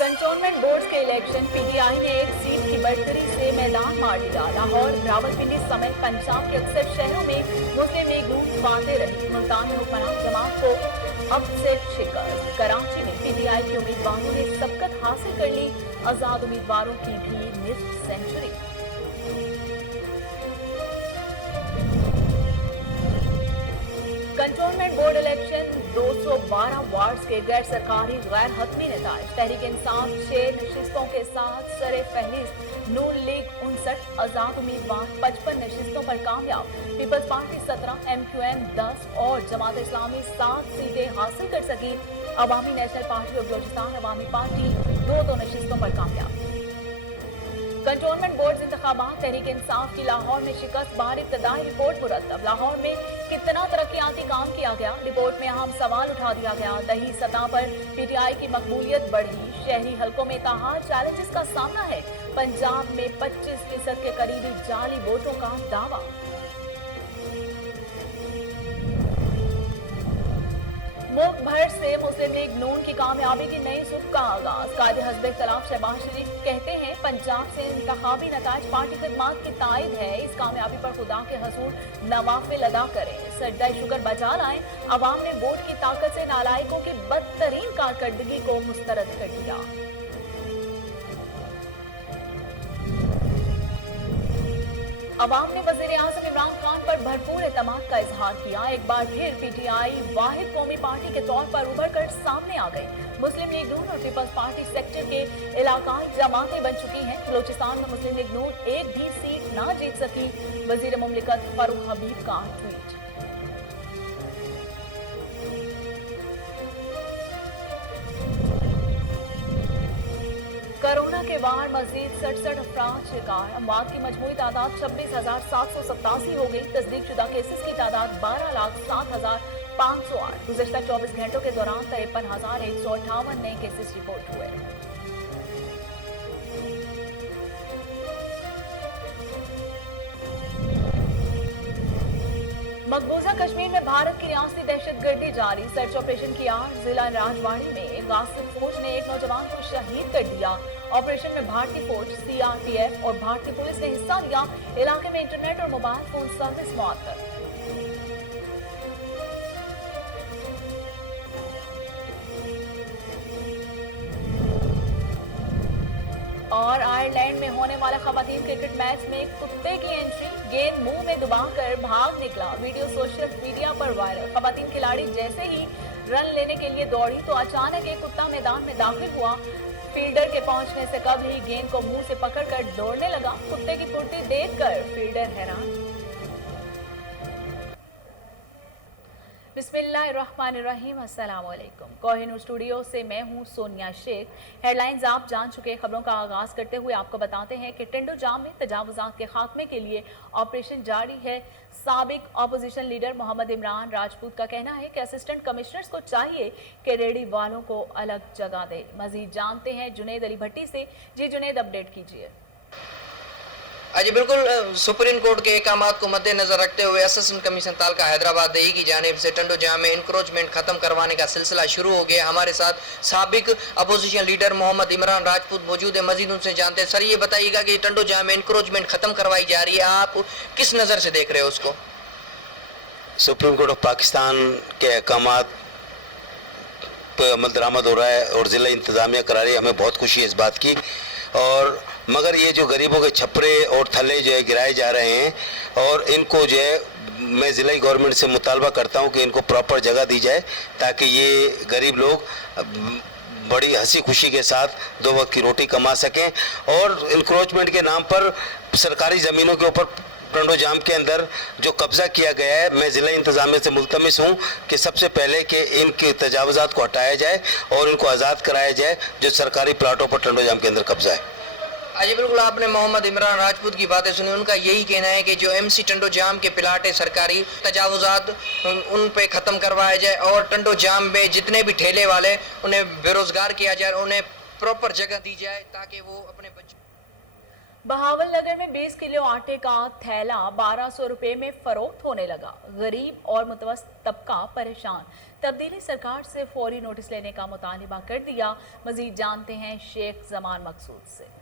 Cantonment board के election PTI ने एक सीट की बढ़तरी से मैदान मार दिया। लाहौर, रावलपिंडी समेत पंजाब के अक्सर शहरों में मुस्लिम लीग नून बांधे रही। मुल्तान हुक्मरान जमात को अपसेट शिकस्त। कराची में पीटीआई के उम्मीदवारों ने सबकत हासिल कर ली। आजाद उम्मीदवारों की भी निस्फ century. Cantonment board election 212 wards के गैर सरकारी गैर हतमी नेताज। तहरीक इंसाफ 6 नशिस्तों के साथ सरे फहरिस्त। नून लीग 59, आजाद उम्मीदवार 55 नशिस्तों पर कामयाब। पीपल्स पार्टी 17, MQM 10 और जमात इस्लामी 7 सीटें हासिल कर सकी। अवामी नेशनल पार्टी और बलोचिस्तान अवामी पार्टी 2 नशिस्तों पर कामयाब। कंटोनमेंट बोर्ड इंतखाबात। तहरीक इंसाफ की लाहौर में शिकस्त। बाहर इब्तदाई रिपोर्ट मुरतब। लाहौर में कितना तरक्याती काम किया गया, रिपोर्ट में अहम सवाल उठा दिया गया। दही सतह पर पीटीआई की मकबूलियत बढ़ी। शहरी हलकों में ताहार चैलेंजेस का सामना है। पंजाब में 25% के करीबी जाली वोटों का दावा। मुल्क भर से मुस्लिम लीग नून की कामयाबी की नई सुबह का आगाज। कायद हज़ब इख्तिलाफ शहबाज शरीफ कहते हैं पंजाब से इंतखाबी नताज पार्टी खिदमात की तायद है। इस कामयाबी पर खुदा के हसूल नवाफिल अदा करें, सजदा शुक्र बजा लाएं। अवाम ने वोट की ताकत से नालायकों की बदतरीन कारकर्दगी को मुस्तरद कर दिया। अवाम ने वज़ीर आज़म इमरान खान पर भरपूर एतमाद का इजहार किया। एक बार फिर पीटीआई वाहिद कौमी पार्टी के तौर पर उभर कर सामने आ गई। मुस्लिम लीग नून और पीपल्स पार्टी सेक्टर के इलाकाई जमातें बन चुकी हैं। बलोचिस्तान में मुस्लिम लीग नून एक भी सीट ना जीत सकी। वज़ीर मुमलिकत फारूक हबीब का ट्वीट। कोरोना के वार मजीद 67 अफराद शिकार। अमवात की मजमूई तादाद 26,787 हो गई। तस्दीकशुदा केसेस की तादाद 12,07,508। गुज़श्ता 24 घंटों के दौरान 53,158 नए केसेस रिपोर्ट हुए। मकबूजा कश्मीर में भारत की रियासती दहशतगर्दी जारी। सर्च ऑपरेशन की आड़ जिला राजवाड़ी में गासिब फौज ने एक नौजवान को शहीद कर दिया। ऑपरेशन में भारतीय फौज, CRPF और भारतीय पुलिस ने हिस्सा लिया। इलाके में इंटरनेट और मोबाइल फोन सर्विस मुअत्तल। और आयरलैंड में होने वाला खवातीन क्रिकेट मैच में कुत्ते की एंट्री। गेंद मुंह में दबाकर भाग निकला। वीडियो सोशल मीडिया पर वायरल। खवातीन खिलाड़ी जैसे ही रन लेने के लिए दौड़ी तो अचानक एक कुत्ता मैदान में दाखिल हुआ। फील्डर के पहुंचने से कबल ही गेंद को मुंह से पकड़कर दौड़ने लगा। कुत्ते की फुर्ती देखकर फील्डर हैरान। बिस्मिल्लाहिर्रहमानिर्रहीम। अस्सलाम वालेकुम। कोहिनूर स्टूडियो से मैं हूं सोनिया शेख। हेडलाइंस आप जान चुके। खबरों का आगाज करते हुए आपको बताते हैं कि टिंडो जाम में तजावुजात के खात्मे के लिए ऑपरेशन जारी है। साबिक अपोजिशन लीडर मोहम्मद इमरान राजपूत का कहना है कि असिस्टेंट कमिश्नर्स को चाहिए कि रेडी वालों को अलग जगह दे। मजीद जानते हैं जुनेद अली भट्टी से। जी जुनेद, अपडेट कीजिए। जी बिल्कुल, सुप्रीम कोर्ट के अहकामात को मद्देनजर रखते हुए असिस्टेंट कमीशन तालका हैदराबाद दही की जानिब से टंडो जाम में इंक्रोचमेंट खत्म करवाने का सिलसिला शुरू हो गया। हमारे साथ साबिक अपोजिशन लीडर मोहम्मद इमरान राजपूत मौजूद है। मजीद उनसे जानते हैं। सर, ये बताइएगा कि टंडो जाम में इंक्रोचमेंट खत्म करवाई जा रही है, आप किस नज़र से देख रहे हो उसको? सुप्रीम कोर्ट ऑफ पाकिस्तान के अहकामात पर अमल दरामद हो रहा है और ज़िला इंतज़ामिया करा रही है। हमें बहुत खुशी है इस बात की। और मगर ये जो गरीबों के छपरे और थल्ले जो है गिराए जा रहे हैं और इनको जो है मैं ज़िला गवर्नमेंट से मुतालबा करता हूँ कि इनको प्रॉपर जगह दी जाए ताकि ये गरीब लोग बड़ी हंसी खुशी के साथ 2 वक्त की रोटी कमा सकें। और इंक्रोचमेंट के नाम पर सरकारी ज़मीनों के ऊपर टंडो जाम के अंदर जो कब्ज़ा किया गया है, मैं ज़िला इंतज़ामिया से मुल्तमिस हूँ कि सबसे पहले कि इनके तजावुज़ात को हटाया जाए और इनको आज़ाद कराया जाए जो सरकारी प्लाटों पर टंडो जाम के अंदर कब्ज़ा है। जी बिल्कुल, आपने मोहम्मद इमरान राजपूत की बातें सुनी। उनका यही कहना है कि जो MC टंडो जाम के प्लाट है सरकारी, तजावुज़ात उन पे ख़त्म करवाया जाए और टंडो जाम में जितने भी ठेले वाले उन्हें बेरोज़गार किया जाए, उन्हें प्रॉपर जगह दी जाए ताकि वो अपने बच्चों। बहावल नगर में 20 किलो आटे का थैला 1200 रुपए में फरोख्त होने लगा। गरीब और मुतवस्सित तबका परेशान। तब्दीली सरकार से फौरी नोटिस लेने का मुतालिबा कर दिया। मजीद जानते हैं शेख जमान मकसूद से।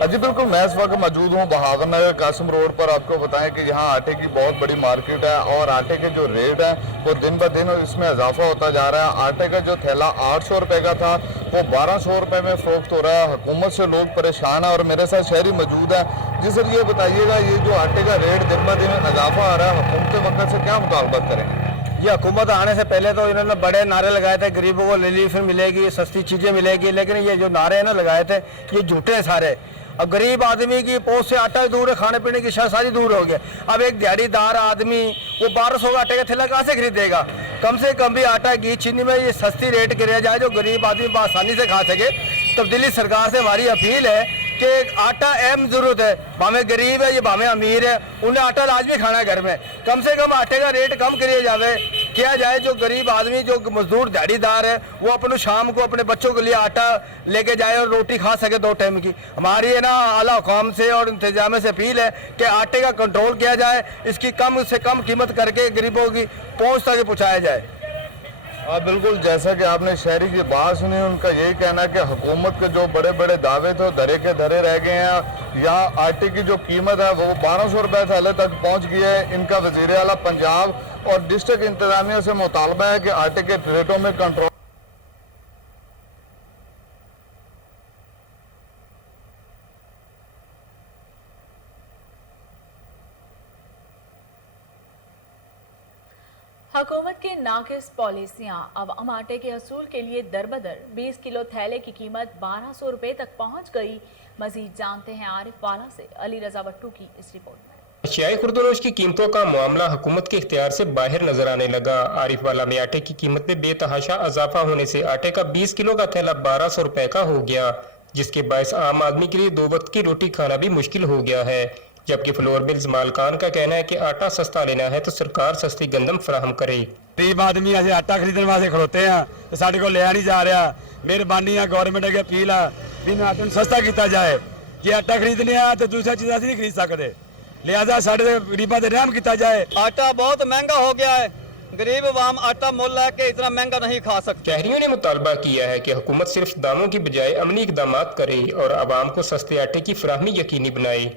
जी बिल्कुल, मैं इस वक्त मौजूद हूँ बहावल नगर कासिम रोड पर। आपको बताएं कि यहाँ आटे की बहुत बड़ी मार्केट है और आटे के जो रेट है वो दिन ब दिन इसमें इजाफा होता जा रहा है। आटे का जो थैला 800 रुपए का था वो 1200 रुपए में फरोख्त हो रहा है। हुकूमत से लोग परेशान है और मेरे साथ शहरी मौजूद है। जी सर, ये बताइएगा, ये जो आटे का रेट दिन ब दिन इजाफा आ रहा है, हुकूमत के वक्त से क्या मुतालबत करेंगे? ये हुकूमत आने से पहले तो इन्होंने बड़े नारे लगाए थे, गरीबों को रिलीफ मिलेगी, सस्ती चीज़ें मिलेगी, लेकिन ये जो नारे ना लगाए थे ये झूठे हैं सारे। अब गरीब आदमी की पहुंच से आटा दूर है, खाने पीने की शायद सारी दूर हो गया। अब एक दिहाड़ीदार आदमी वो 1200 का आटे का थैला कहाँ से खरीदेगा? कम से कम भी आटा घी चीनी में ये सस्ती रेट गिरा जाए जो गरीब आदमी आसानी से खा सके। तब्दीली सरकार से हमारी अपील है कि आटा अहम ज़रूरत है, भावें गरीब है या भावें अमीर है, उन्हें आटा लाजमी खाना है घर में। कम से कम आटे का रेट कम किया जाए जो गरीब आदमी जो मजदूर दिहाड़ीदार है वो अपने शाम को अपने बच्चों के लिए आटा लेके जाए और रोटी खा सके 2 टाइम की। हमारी है ना आला हुकाम से और इंतजाम से अपील है कि आटे का कंट्रोल किया जाए, इसकी कम से कम कीमत करके गरीबों की पहुँच तक पहुँचाया जाए। बिल्कुल, जैसा कि आपने शहरी की बात सुनी, उनका यही कहना है कि हुकूमत के जो बड़े बड़े दावे थे धरे के धरे रह गए हैं। यहाँ आटे की जो कीमत है वो 1200 रुपए थैले तक पहुँच गई है। इनका वज़ीर आला पंजाब और डिस्ट्रिक्ट इंतजामिया से मुतालबा है कि आटे के रेटों में कंट्रोल। हुकूमत की नाकिस पॉलिसियां अब आम आटे के हसूल के लिए दरबदर। 20 किलो थैले की कीमत 1200 रुपए तक पहुंच गई। मजीद जानते हैं आरिफ वाला से। अली रजा भट्टू की इस रिपोर्ट में। अशियाई खुर्दोनोश की कीमतों का मामला हुकूमत के इख्तियार से बाहर नजर आने लगा। आरिफ वाला में आटे की कीमत में बेतहाशा इजाफा होने से आटे का 20 किलो का थैला 1200 रुपए का हो गया, जिसके बायस आम आदमी के लिए 2 वक्त की रोटी खाना भी मुश्किल हो गया है। जबकि फ्लोर मिल्स मालकान का कहना है कि आटा सस्ता लेना है तो सरकार सस्ती गंदम फराहम करे। गरीब आदमी ऐसे आटा खरीदने वास्ते खड़ोते हैं तो साढ़े को लिया नहीं जा रहा। मेहरबानी है गवर्नमेंट अगे अपील है भी आटे सस्ता किया जाए कि आटा खरीदने तो दूसरा चीज़ नहीं खरीद सकते, लिहाजा साढ़े गरीबों से रहम किया जाए। आटा बहुत महंगा हो गया है, गरीब अवाम आटा मोल के इतना महंगा नहीं खा सकते। शहरियों ने मुतालबा किया है कि हुकूमत सिर्फ दामों की बजाय अमली इकदाम करे और आवाम को सस्ते आटे की फराहमी यकीनी बनाए।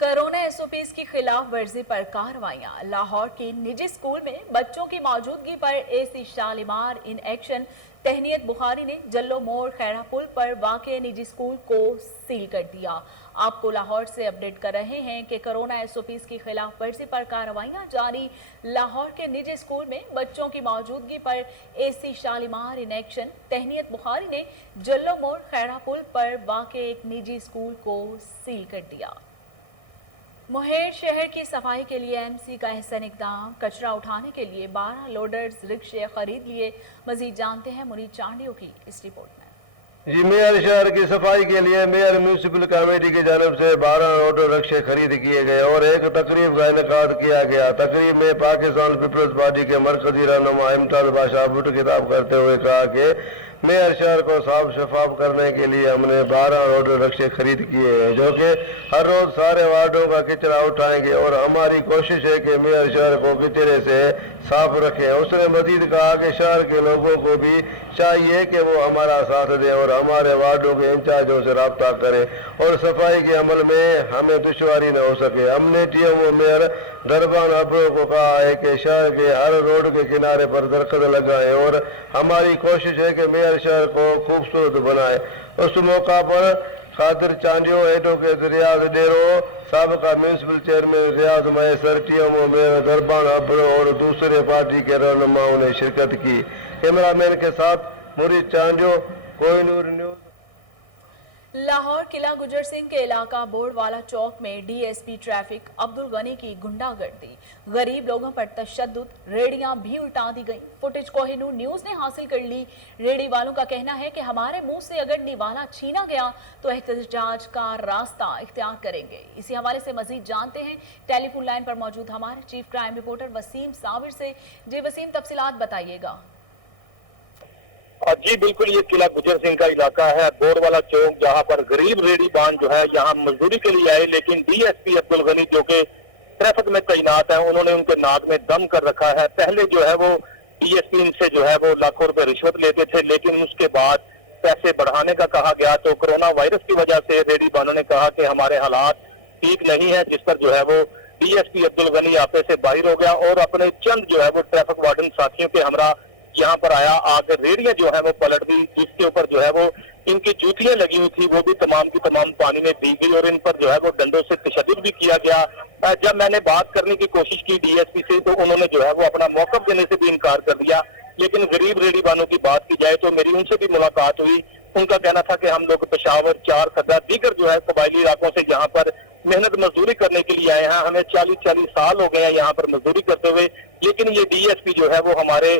कोरोना एसओपीज की खिलाफ वर्जी पर कार्रवाइयां। लाहौर के निजी स्कूल में बच्चों की मौजूदगी पर एसी शालीमार इन एक्शन। तहनीत बुखारी ने जल्लो मोड़ खैरा पुल पर वाक़े निजी स्कूल को सील कर दिया। आपको लाहौर से अपडेट कर रहे हैं कि कोरोना एसओपीज की खिलाफ वर्जी पर कार्रवाइयां जारी। लाहौर के निजी स्कूल में बच्चों की मौजूदगी पर एसी शालीमार इन एक्शन। तहनीत बुखारी ने जल्लो मोड़ खैरा पुल पर वाक़े एक निजी स्कूल को सील कर दिया। मुहेर शहर की सफाई के लिए एमसी का एहसन इकदाम। कचरा उठाने के लिए 12 लोडर्स रिक्शे खरीद लिए। मजीद जानते हैं मुनीर चांडियों की इस रिपोर्ट में। जी, मेयर शहर की सफाई के लिए मेयर म्यूनसिपल कमेटी की जानब से 12 ऑटो रिक्शे खरीद किए गए और एक तकरीब का इनेकाद किया गया। तकरीब में पाकिस्तान पीपल्स पार्टी के मरकजी रहनुमा इम्तियाज बादशाह भुट्टो खिताब करते हुए कहा कि मेयर शहर को साफ शफाफ करने के लिए हमने 12 ऑटो रिक्शे खरीद किए हैं जो कि हर रोज सारे वार्डों का कचरा उठाएंगे और हमारी कोशिश है कि मेयर शहर को कचरे से साफ रखें। उसने मजीद कहा कि शहर के लोगों को भी चाहिए कि वो हमारा साथ दें और हमारे वार्डों के इंचार्जों से रब्ता करें और सफाई के अमल में हमें दुश्वारी न हो सके। हमने टीएमओ मेयर दरबान अब्रो को कहा है कि शहर के हर रोड के किनारे पर दरख्त लगाएं और हमारी कोशिश है कि मेयर शहर को खूबसूरत बनाए। उस मौका पर खातिर चांडियो, एडवोकेट रियाज डेरो, साबका म्यूनसिपल चेयरमैन रियाज मैसर, टीएमओ मेयर दरबान अब्रो और दूसरे पार्टी के रहनुमाओं ने शिरकत की। कैमरामैन के साथ मुरीद चांडियो, कोहिनूर न्यूज। लाहौर किला गुजर सिंह के इलाका बोर्डवाला चौक में डीएसपी ट्रैफिक अब्दुल गनी की गुंडागर्दी। गरीब लोगों पर तशद्दुद, रेडियां भी उल्टा दी गई। फुटेज कोहिनूर न्यूज ने हासिल कर ली। रेडी वालों का कहना है कि हमारे मुंह से अगर निवाला छीना गया तो एहतजाज का रास्ता इख्तियार करेंगे। इसी हवाले से मजीद जानते हैं टेलीफोन लाइन पर मौजूद हमारे chief crime reporter Wasim Sabir से। जी वसीम, तफसीलात बताइएगा। जी बिल्कुल, ये किला गुजर सिंह का इलाका है, बोरवाला चौक, जहां पर गरीब रेडी बान जो है यहाँ मजदूरी के लिए आए, लेकिन डीएसपी अब्दुल गनी जो कि ट्रैफिक में तैनात है, उन्होंने उनके नाक में दम कर रखा है। पहले जो है वो डीएसपी इनसे जो है वो लाखों रुपए रिश्वत लेते थे, लेकिन उसके बाद पैसे बढ़ाने का कहा गया तो कोरोना वायरस की वजह से रेडी बानों ने कहा कि हमारे हालात ठीक नहीं है, जिस पर जो है वो डीएसपी अब्दुल गनी आपे से बाहर हो गया और अपने चंद जो है वो ट्रैफिक वार्डन साथियों के हमरा यहाँ पर आया, आकर रेडियां जो है वो पलट दी, जिसके ऊपर जो है वो इनकी जूतियां लगी हुई थी वो भी तमाम की तमाम पानी में भीग गई और इन पर जो है वो डंडों से तशद्दुद भी किया गया। जब मैंने बात करने की कोशिश की डीएसपी से तो उन्होंने जो है वो अपना मौक़िफ़ देने से भी इनकार कर दिया, लेकिन गरीब रेडी बानों की बात की जाए तो मेरी उनसे भी मुलाकात हुई। उनका कहना था कि हम लोग पेशावर, चार खद्दा, दीगर जो है कबायली इलाकों से यहाँ पर मेहनत मजदूरी करने के लिए आए हैं, हमें 40-40 साल हो गए हैं यहाँ पर मजदूरी करते हुए, लेकिन ये डीएसपी जो है वो हमारे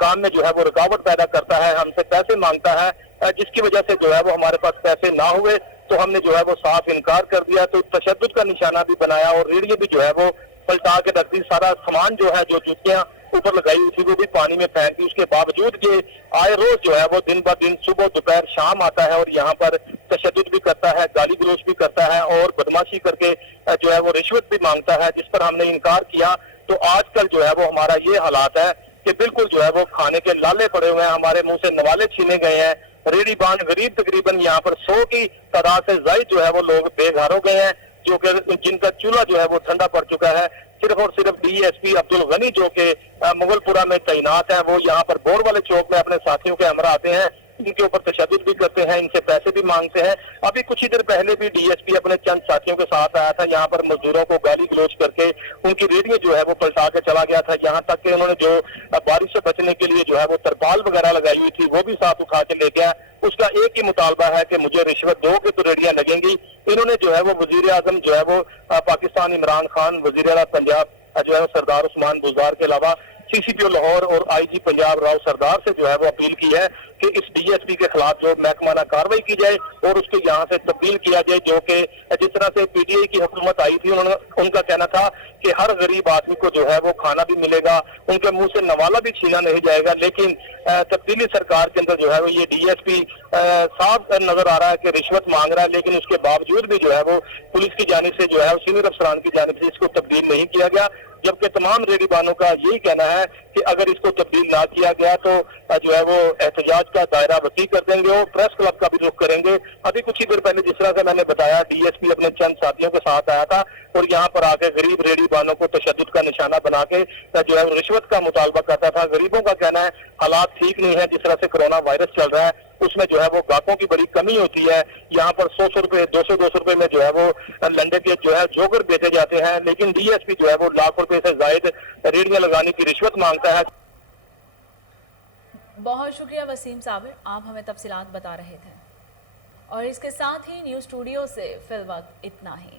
काम में जो है वो रुकावट पैदा करता है, हमसे पैसे मांगता है, जिसकी वजह से जो है वो हमारे पास पैसे ना हुए तो हमने जो है वो साफ इनकार कर दिया, तो तशद्दुद का निशाना भी बनाया और रेडियो भी जो है वो पलटा के रख दी। सारा सामान जो है, जो जूतियां ऊपर लगाई हुई थी वो भी पानी में फेंक दी। उसके बावजूद ये आए रोज जो है वो दिन ब दिन सुबह दोपहर शाम आता है और यहाँ पर तशद्दुद भी करता है, गाली गलौज भी करता है और बदमाशी करके जो है वो रिश्वत भी मांगता है, जिस पर हमने इनकार किया। तो आजकल जो है वो हमारा ये हालात है कि बिल्कुल जो है वो खाने के लाले पड़े हुए हैं, हमारे मुंह से नवाले छीने गए हैं। रेडी बान गरीब तकरीबन यहाँ पर 100 की तादाद से ज्यादा जो है वो लोग बेघर हो गए हैं, जो कि जिनका चूल्हा जो है वो ठंडा पड़ चुका है। सिर्फ और सिर्फ डीएसपी अब्दुल गनी जो कि मुगलपुरा में तैनात है, वो यहाँ पर बोर वाले चौक में अपने साथियों के हमरा आते हैं, इनके ऊपर तशद्दुद भी करते हैं, इनसे पैसे भी मांगते हैं। अभी कुछ ही देर पहले भी डीएसपी अपने चंद साथियों के साथ आया था, यहाँ पर मजदूरों को गाली गलौज करके उनकी रेडियो जो है वो पलटा के चला गया था। यहाँ तक कि उन्होंने जो बारिश से बचने के लिए जो है वो तरपाल वगैरह लगाई हुई थी वो भी साथ उठा के ले गया। उसका एक ही मुतालबा है कि मुझे रिश्वत दोगे तो रेडियां लगेंगी। इन्होंने जो है वो वजीर आजम जो है वो पाकिस्तान इमरान खान, वजीर आला पंजाब जो है सरदार उस्मान बुज़दार के अलावा सीसीपीओ लाहौर और आईजी पंजाब राव सरदार से जो है वो अपील की है कि इस डीएसपी के खिलाफ जो महकमाना कार्रवाई की जाए और उसके यहाँ से तब्दील किया जाए। जो कि जिस तरह से पीटीआई की हुकूमत आई थी, उनका कहना था कि हर गरीब आदमी को जो है वो खाना भी मिलेगा, उनके मुंह से नवाला भी छीना नहीं जाएगा, लेकिन तब्दीली सरकार के अंदर जो है वो ये डीएसपी साफ नजर आ रहा है कि रिश्वत मांग रहा है, लेकिन उसके बावजूद भी जो है वो पुलिस की जानिब से जो है सीनियर अफसरान की जानिब से इसको तब्दील नहीं किया गया। जबकि तमाम रेडी बानों का यही कहना है कि अगर इसको तब्दील ना किया गया तो जो है वो एहतजाज का दायरा वसी कर देंगे और प्रेस क्लब का भी रुख करेंगे। अभी कुछ ही देर पहले जिस तरह से मैंने बताया, डीएसपी अपने चंद साथियों के साथ आया था और यहाँ पर आके गरीब रेडी बानों को तशद्दुद का निशाना बना के जो है रिश्वत का मुतालबा करता था। गरीबों का कहना है हालात ठीक नहीं है, जिस तरह से कोरोना वायरस चल रहा है उसमें जो है वो गाहकों की बड़ी कमी होती है। यहाँ पर 100 रुपए 200 रुपए में जो है वो लंडे के जो है जोगर बेचे जाते हैं, लेकिन डीएसपी जो है वो लाख रुपए से ज्यादा रेडियां लगाने की रिश्वत मांगता है। बहुत शुक्रिया वसीम साबिर, आप हमें तफसीलात बता रहे थे। और इसके साथ ही न्यूज़ स्टूडियो से फिलहाल इतना ही।